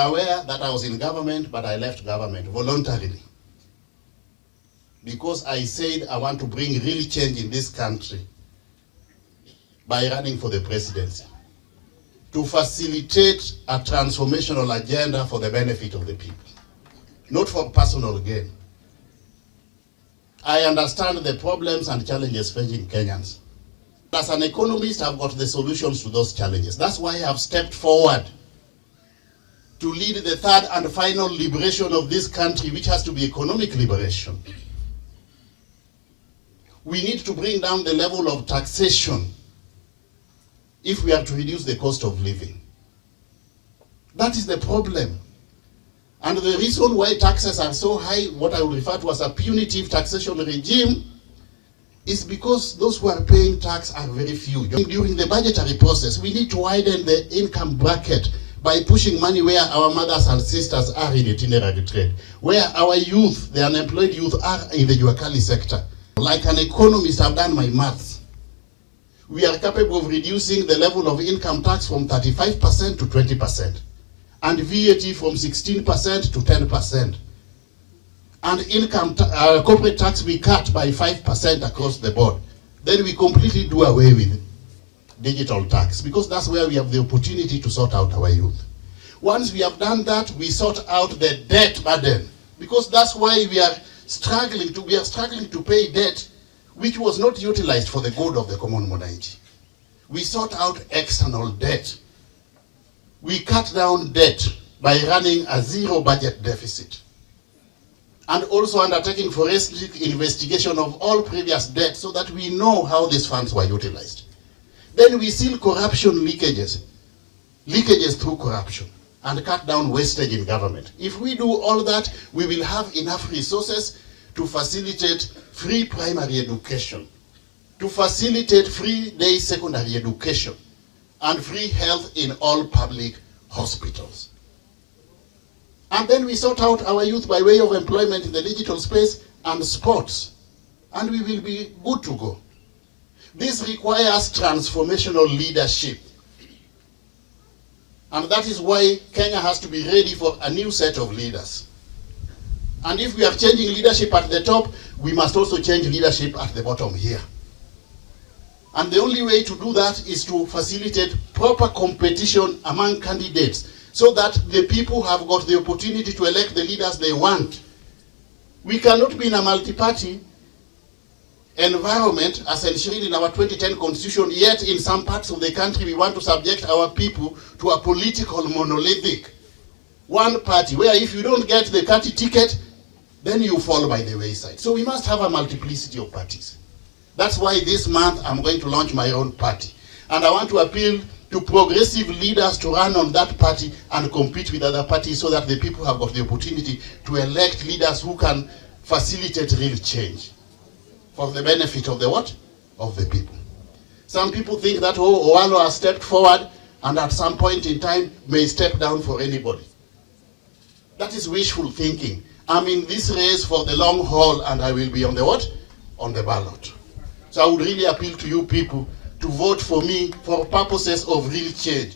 are aware that I was in government, but I left government voluntarily. Because I said I want to bring real change in this country by running for the presidency, to facilitate a transformational agenda for the benefit of the people, not for personal gain. I understand the problems and challenges facing Kenyans. As an economist, I've got the solutions to those challenges. That's why I have stepped forward to lead the third and final liberation of this country, which has to be economic liberation. We need to bring down the level of taxation if we are to reduce the cost of living. That is the problem. And the reason why taxes are so high, what I would refer to as a punitive taxation regime, is because those who are paying tax are very few. During the budgetary process, we need to widen the income bracket by pushing money where our mothers and sisters are in itinerary trade, where our youth, the unemployed youth, are in the Juakali sector. Like an economist, I've done my maths. We are capable of reducing the level of income tax from 35% to 20%, and VAT from 16% to 10%. And corporate tax we cut by 5% across the board. Then we completely do away with digital tax, because that's where we have the opportunity to sort out our youth. Once we have done that, we sort out the debt burden, because that's why we are struggling to pay debt which was not utilized for the good of the common mwananchi. We sort out external debt. We cut down debt by running a zero budget deficit, and also undertaking forensic investigation of all previous debt so that we know how these funds were utilized. Then we seal corruption leakages through corruption, and cut down wastage in government. If we do all that, we will have enough resources to facilitate free primary education, to facilitate free day secondary education, and free health in all public hospitals. And then we sort out our youth by way of employment in the digital space and sports, and we will be good to go. This requires transformational leadership. And that is why Kenya has to be ready for a new set of leaders. And if we are changing leadership at the top, we must also change leadership at the bottom here. And the only way to do that is to facilitate proper competition among candidates, so that the people have got the opportunity to elect the leaders they want. We cannot be in a multi-party environment as enshrined in our 2010 constitution, yet in some parts of the country we want to subject our people to a political monolithic one party, where if you don't get the party ticket, then you fall by the wayside. So we must have a multiplicity of parties. That's why this month I'm going to launch my own party. And I want to appeal to progressive leaders to run on that party and compete with other parties, so that the people have got the opportunity to elect leaders who can facilitate real change for the benefit of the what? Of the people. Some people think that, oh, Owalo has stepped forward and at some point in time may step down for anybody. That is wishful thinking. I'm in this race for the long haul, and I will be on the what? On the ballot. So I would really appeal to you people to vote for me for purposes of real change.